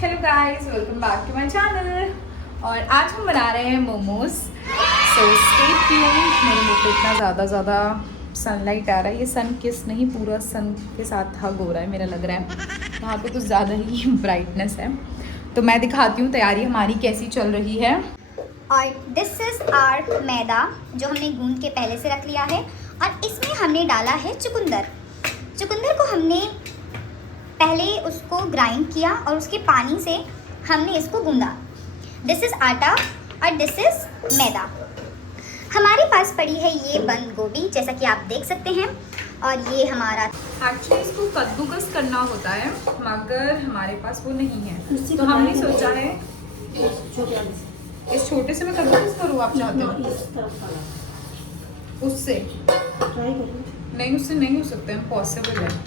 Hello guys, welcome back to my channel. और आज हम बना रहे हैं मोमोज। So stay tuned. मेरे मुंह पे इतना ज़्यादा सनलाइट आ रहा है। ये सन किस नहीं, पूरा सन के साथ हग हो रहा है मेरा, लग रहा है वहाँ पे कुछ ज़्यादा ही ब्राइटनेस है। तो मैं दिखाती हूँ तैयारी हमारी कैसी चल रही है। और दिस इज़ आर मैदा जो हमने गूंद के पहले से रख लिया है। और इसमें हमने डाला है चुकंदर। चुकंदर को हमने पहले उसको ग्राइंड किया और उसके पानी से हमने इसको गूंदा। दिस इज़ आटा और दिस इज़ मैदा। हमारे पास पड़ी है ये बंद गोभी, जैसा कि आप देख सकते हैं। और ये हमारा एक्चुअली इसको कद्दूकस करना होता है, मगर हमारे पास वो नहीं है। तो हमने सोचा है इस छोटे से मैं कद्दूकस करूँ। आप चाहते हो उससे? नहीं, उससे नहीं हो सकता, इम्पॉसिबल है।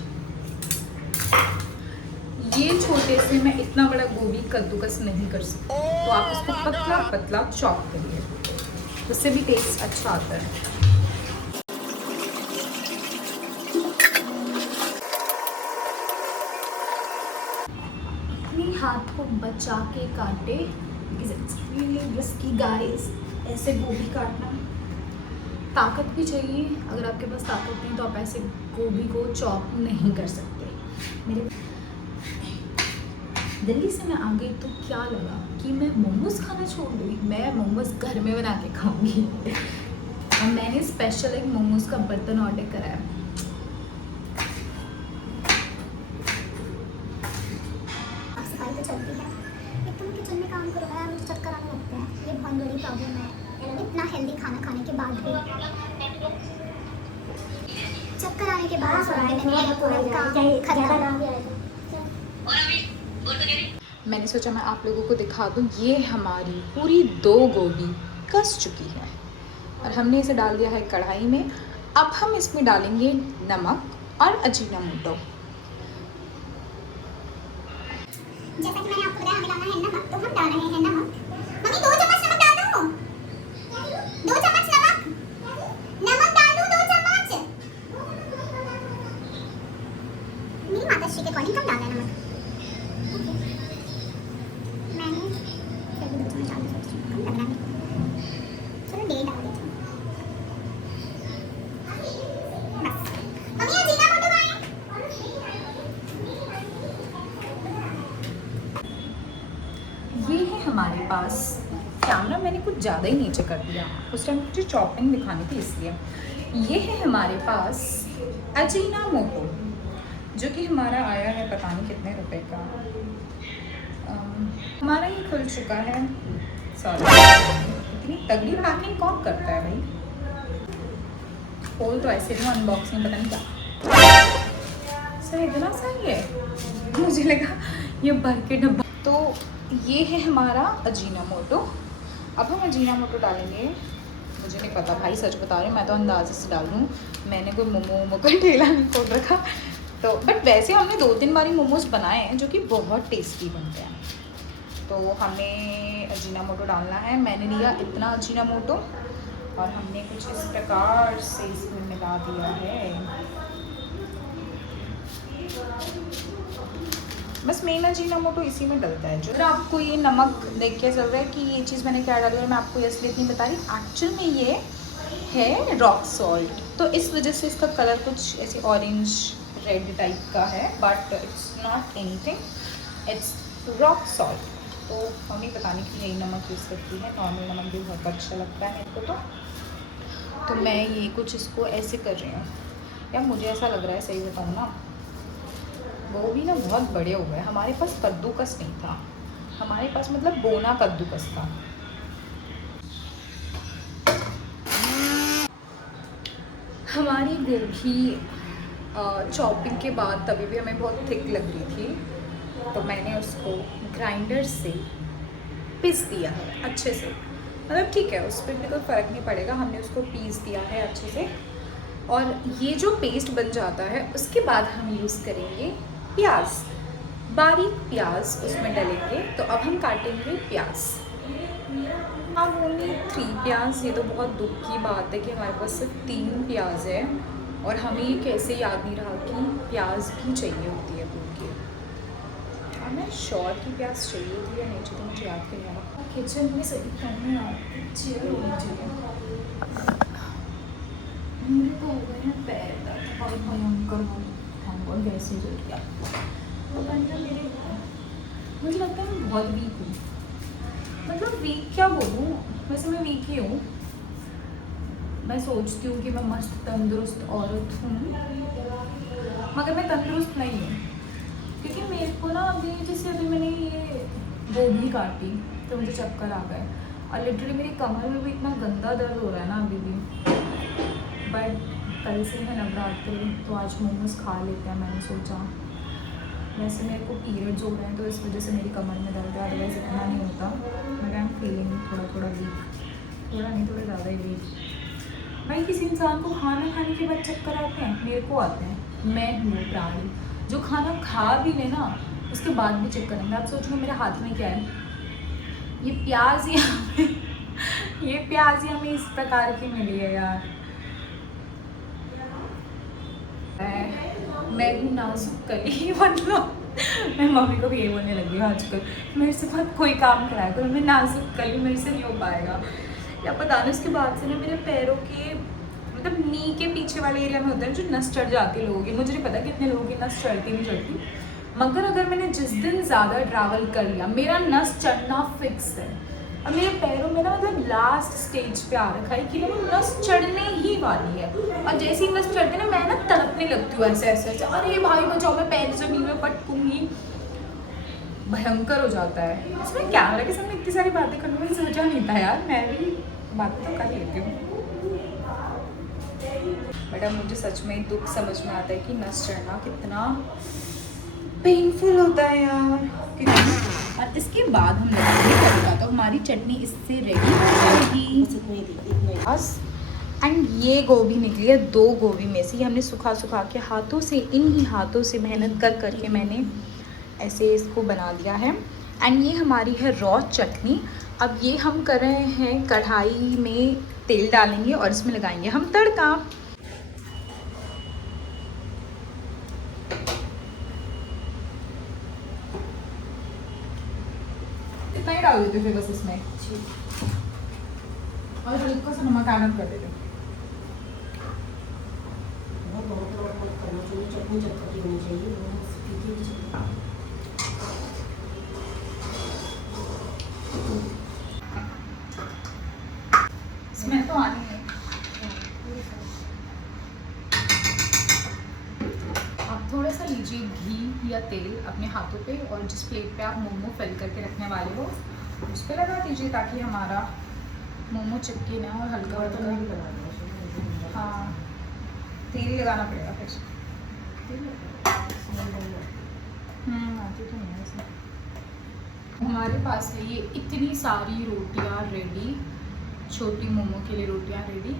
ये छोटे से मैं इतना बड़ा गोभी कद्दूकस नहीं कर सकती, तो आप इसको पतला पतला चॉप करिए, उससे भी टेस्ट अच्छा आता है। अपने हाथ को बचा के काटे, because it's really risky guys, ऐसे गोभी काटना। ताकत भी चाहिए। अगर आपके पास ताकत नहीं तो आप ऐसे गोभी को चॉप नहीं कर सकते। मेरे दिल्ली से मैं आ गई तो क्या लगा कि मैं मोमोज खाना छोड़ दूँ। मैं मोमोज घर में बना के खाऊंगी। और मैंने स्पेशल एक मोमोज का बर्तन ऑर्डर करा है। सफाई तो चलती है, लेकिन किचन में काम करो यार, मुझे चक्कर आने लगते हैं। ये बहुत बड़ी प्रॉब्लम है। इतना हेल्दी खाना खाने के बाद भी चक्कर आने के बाद पूरा काम खत्म। मैंने सोचा मैं आप लोगों को दिखा दूँ। ये हमारी पूरी 2 गोभी कस चुकी है और हमने इसे डाल दिया है कढ़ाई में। अब हम इसमें डालेंगे नमक और अजीनामोटो। जैसा कि मैंने आपको बताया हमें डालना है नमक, तो हम डाल रहे हैं नमक। मम्मी 2 चम्मच नमक डाल दो। 2 चम्मच नमक, नमक डाल दो 2 चम्मच। मेरी माताश्री के अकॉर्डिंग कम डालना है नमक। मैंने फिर भी 2 चम्मच डाल दिया, कम लग रहा है। चलो 1.5 डाल देती हूँ बस। मम्मी अजीनामोटो खाएं। ये है हमारे पास। कैमरा मैंने कुछ ज़्यादा ही नीचे कर दिया, उस टाइम मुझे चॉपिंग दिखानी थी इसलिए। ये है हमारे पास अजीनामोटो, जो कि हमारा आया है पता नहीं कितने रुपए का। हमारा ये खुल चुका है। सॉरी, इतनी तगड़ी पैकिंग कौन करता है भाई। खोल तो ऐसे नहीं, अनबॉक्सिंग पता नहीं क्या सर, इतना सही है। मुझे लगा ये भर के डब्बा। तो ये है हमारा अजीनामोटो। अब हम अजीनामोटो डालेंगे। मुझे नहीं पता भाई, सच बता रही हूँ, मैं तो अंदाजे से डाल दूँ। मैंने कोई मोमो का ठेला नहीं खोल रखा। तो बट वैसे हमने 2-3 बारी मोमोज बनाए हैं जो कि बहुत टेस्टी बनते हैं। तो हमें अजीनामोटो डालना है। मैंने लिया इतना अजीनामोटो और हमने कुछ इस प्रकार से इसमें मिला दिया है। बस मेन अजीनामोटो इसी में डलता है। जो आपको ये नमक देख के चल रहा है कि ये चीज़ मैंने क्या डाली है, मैं आपको इसलिए इतनी बता रही। एक्चुअल में ये है रॉक सॉल्ट, तो इस वजह से इसका कलर कुछ ऐसे ऑरेंज रेड टाइप का है, but it's not anything, it's rock salt. तो मम्मी बताने की यही नमक यूज़ करती है। नॉर्मल नमक भी बहुत अच्छा लगता है मेरे को। तो मैं ये कुछ इसको ऐसे कर रही हूँ। यार मुझे ऐसा लग रहा है, सही बताऊँ ना, वो भी ना बहुत बड़े हो गए। हमारे पास कद्दूकस नहीं था, हमारे पास मतलब बोना कद्दूकस था। हमारी गोभी चॉपिंग के बाद तभी भी हमें बहुत थिक लग रही थी, तो मैंने उसको ग्राइंडर से पीस दिया है अच्छे से। मतलब ठीक है, उस पर भी कोई फ़र्क नहीं पड़ेगा, हमने उसको पीस दिया है अच्छे से। और ये जो पेस्ट बन जाता है उसके बाद हम यूज़ करेंगे प्याज, बारीक प्याज उसमें डालेंगे। तो अब हम काटेंगे प्याज। हम ओनली 3 प्याज। ये तो बहुत दुख की बात है कि हमारे पास सिर्फ 3 प्याज है और हमें ये कैसे याद नहीं रहा कि प्याज भी चाहिए होती है भून के। मैं श्योर की प्याज चाहिए थी या नहीं चाहिए, मुझे याद नहीं आ रहा। किचन में सही करने आ चेयर होनी चाहिए। मेरे को हो गए हैं पैर दर्द बहुत भयंकर, बहुत वैसे जल गया। पता नहीं मेरे, मुझे लगता है मैं बहुत वीक हूँ। मतलब वीक क्या बोलूँ, वैसे मैं वीक ही हूँ। मैं सोचती हूँ कि मैं मस्त तंदुरुस्त औरत हूँ, मगर मैं तंदुरुस्त नहीं हूँ। क्योंकि मेरे को ना अभी जैसे अभी मैंने ये गोभी काटी तो मुझे चक्कर आ गए, और लिटरली मेरी कमर में भी इतना गंदा दर्द हो रहा है ना अभी भी। बट कल से है नवरात्रि, तो आज मोमोज खा लेते हैं मैंने सोचा। वैसे मेरे को पीरियड्स हो रहे हैं तो इस वजह से मेरी कमर में दर्द है, अदरवाइज इतना नहीं होता। मगर आई एम फीलिंग थोड़ा थोड़ा वीक, थोड़ा नहीं थोड़ा ज़्यादा ही वीक। भाई किसी इंसान को खाना खाने के बाद चक्कर आते हैं, मेरे को आते हैं। मैं हूँ प्राणी जो खाना खा भी ले ना उसके बाद भी चक्कर आएंगे। आप सोचो मेरे हाथ में क्या है, ये प्याज ही हमें ये प्याज ही हमें इस प्रकार की मिली है यार। मैं हूँ नाजुक कली, मतलब मैं मम्मी को भी ये बोलने लगी हूँ आजकल, मेरे से बहुत कोई काम कराया करो, मैं नाजुक कली, मेरे से नहीं हो पाएगा। या पता नहीं उसके बाद से ना मेरे पैरों के मतलब नी के पीछे वाले एरिया में होता है जो नस चढ़ जाती है लोगों की। मुझे नहीं पता कितने लोगों की नस चढ़ती नहीं चढ़ती, मगर अगर मैंने जिस दिन ज़्यादा ट्रैवल कर लिया मेरा नस चढ़ना फिक्स है। अब मेरे पैरों में ना मतलब लास्ट स्टेज पे आ रखा है कि ना वो नस चढ़ने ही वाली है, और जैसे ही नस चढ़ती है ना मैं ना तड़पने लगती हूँ ऐसे ऐसे ऐसे, अरे भाई बचाओ मैं पैर जमीन में पटकूंगी, भयंकर हो जाता है। इसमें कैमरा के सामने इतनी सारी बातें करने में सोचा नहीं था यार, मैं भी बातें तो कर लेती हूँ। बट अब मुझे सच में दुख समझ में आता है कि नस चढ़ना कितना पेनफुल होता है यार। और इसके बाद हम लगाएंगे तड़का, तो हमारी चटनी इससे रेडी हो जाएगी। एंड ये गोभी निकली है 2 गोभी में से, हमने सुखा सुखा के हाथों से, इन्हीं हाथों से मेहनत कर करके मैंने ऐसे इसको बना दिया है। एंड ये हमारी है रॉ चटनी। अब ये हम कर रहे हैं कढ़ाई में तेल डालेंगे और इसमें लगाएंगे हम तड़का। इतना ही डाल देते फिर बस इसमें, और हल्का सा नमक ऐड कर देते। इसमें तो आनी है। आप थोड़ा सा लीजिए घी या तेल अपने हाथों पे, और जिस प्लेट पे आप मोमो फिल करके रखने वाले हो उस पर लगा दीजिए ताकि हमारा मोमो चिपके ना, और हल्का हल्का हाँ तेल लगाना पड़ेगा फिर। आती तो नहीं है। हमारे पास है ये इतनी सारी रोटियां रेडी, छोटी मोमो के लिए रोटियां रेडी।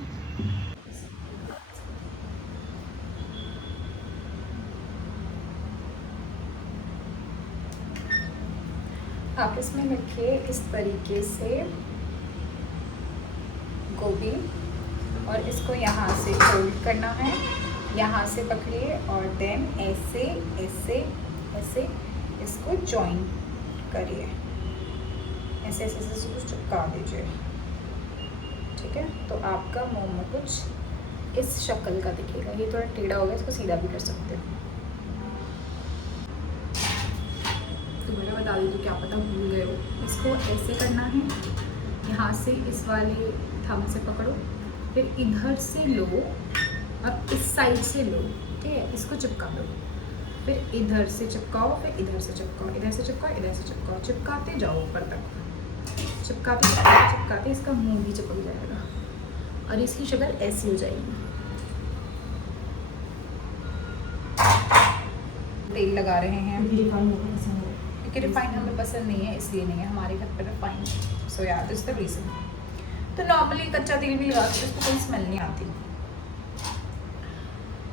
आप इसमें रखिए इस तरीके से गोभी, और इसको यहाँ से फोल्ड करना है, यहाँ से पकड़िए और देन ऐसे ऐसे ऐसे इसको जॉइन करिए, ऐसे ऐसे ऐसे कुछ चिपका दीजिए। ठीक है, तो आपका मोमो कुछ इस शक्ल का दिखेगा। ये थोड़ा टेढ़ा होगा, इसको सीधा भी कर सकते हो। तो मैंने बता दी तो क्या पता भूल गए हो। इसको ऐसे करना है, यहाँ से इस वाले थंब से पकड़ो, फिर इधर से लो, अब इस साइड से लो, ठीक है, इसको चिपका दो, फिर इधर से चिपकाओ, फिर इधर से चिपकाओ, इधर से चिपकाओ, इधर से चिपकाओ, चिपकाते जाओ ऊपर तक, चिपकाते चिपकाते इसका मुंह भी चिपक जाएगा और इसकी शक्ल ऐसी हो जाएगी। तेल लगा रहे हैं क्योंकि रिफाइंड हमें पसंद नहीं है, इसलिए नहीं है हमारे घर पर रिफाइंड, सो यार दिस द रीज़न। तो नॉर्मली कच्चा तेल भी लगाते हैं, उसको कोई स्मेल नहीं आती।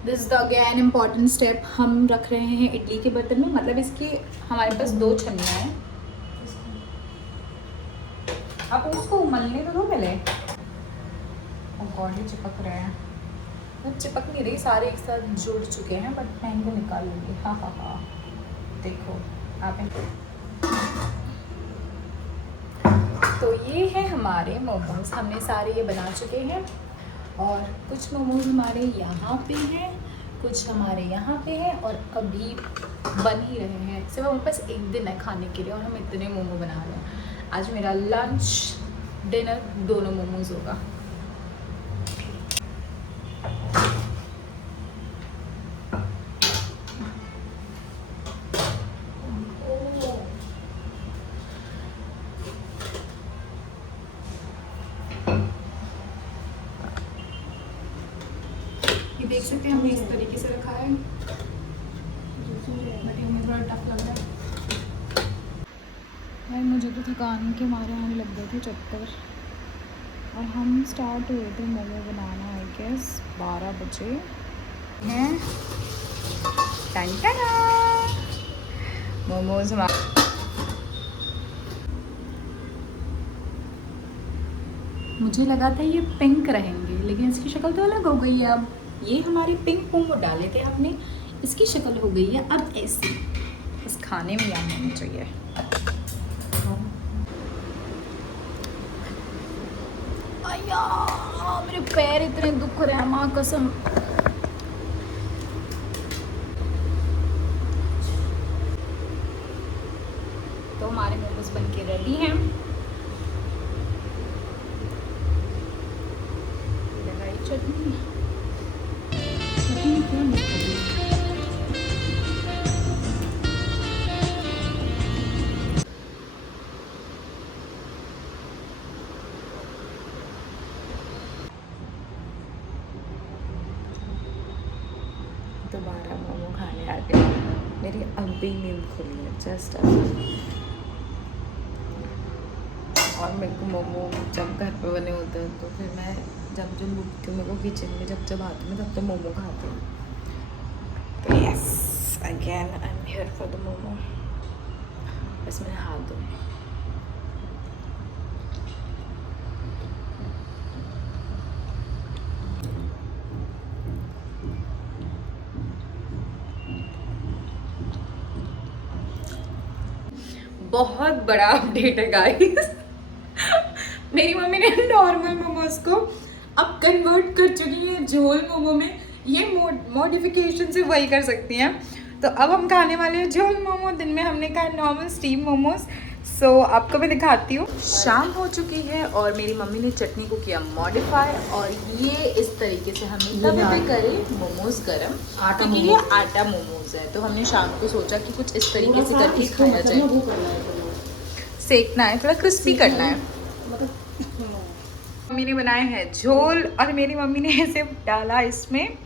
This the again important step, हम रख रहे हैं इडली के बर्तन में, मतलब इसकी हमारे पास 2 छन्नियाँ हैं। आप उसको उमलने तो दो पहले। ओह गॉड, ये चिपक रहे हैं। वो चिपक नहीं रही, सारे एक साथ जुड़ चुके हैं, बट मैं इनको निकाल लूँगी। हाँ हाँ हाँ, देखो आप तो ये है हमारे मोमोज, हमने सारे ये बना चुके हैं और कुछ मोमोज हमारे यहाँ पे हैं, कुछ हमारे यहाँ पे हैं और अभी बन ही रहे हैं। सिर्फ हमारे पास एक दिन है खाने के लिए और हम इतने मोमो बना रहे हैं। आज मेरा लंच डिनर दोनों मोमोज होगा। ये देख सकते हैं हमने इस तरीके से रखा है, बट हमें थोड़ा टफ लग रहा है भाई। मुझे तो थकान के मारे आने लग गए थे चक्कर और हम स्टार्ट हुए थे मोमो बनाना आई गेस 12 बजे हैं। टन मोमोज मुझे लगा था ये पिंक रहेंगे लेकिन इसकी शक्ल तो अलग हो गई है। अब ये हमारे पिंक मोमो डाले थे हमने, इसकी शक्ल हो गई है अब ऐसी। बस खाने में याद होना चाहिए। अय्या मेरे पैर इतने दुख रहे हैं माँ कसम। तो हमारे मोमोज बन के रेडी हैं। लगाई चटनी क्यों नहीं कर रही? दोबारा मोमो खाने आ गए। मेरी अभी नींद खुली है जस्ट अभी। और मेरे को मोमो जब घर पे बने होते हैं तो फिर मैं जब रुकती हूँ मेरे को किचन में जब आती हूँ तब तो मोमो खाती हूँ। तो yes again I am here for the momo. बस मैंने हाथ धोए। बहुत बड़ा अपडेट है गाइस। मेरी मम्मी ने नॉर्मल मोमोज को अब कन्वर्ट कर चुकी है झोल मोमो में। ये मॉडिफिकेशन से वही कर सकती हैं। तो अब हम खाने वाले हैं झोल मोमो। दिन में हमने खाया नॉर्मल स्टीम मोमोज। सो आपको मैं दिखाती हूँ। शाम हो चुकी है और मेरी मम्मी ने चटनी को किया मॉडिफाई और ये इस तरीके से हमने तवे पे करे मोमोज गरम, क्योंकि ये आटा मोमोज है। तो हमने शाम को सोचा कि कुछ इस तरीके से करके खाया जाए। सेकना है, थोड़ा क्रिस्पी करना है। मम्मी ने बनाए हैं झोल और मेरी मम्मी ने ऐसे डाला इसमें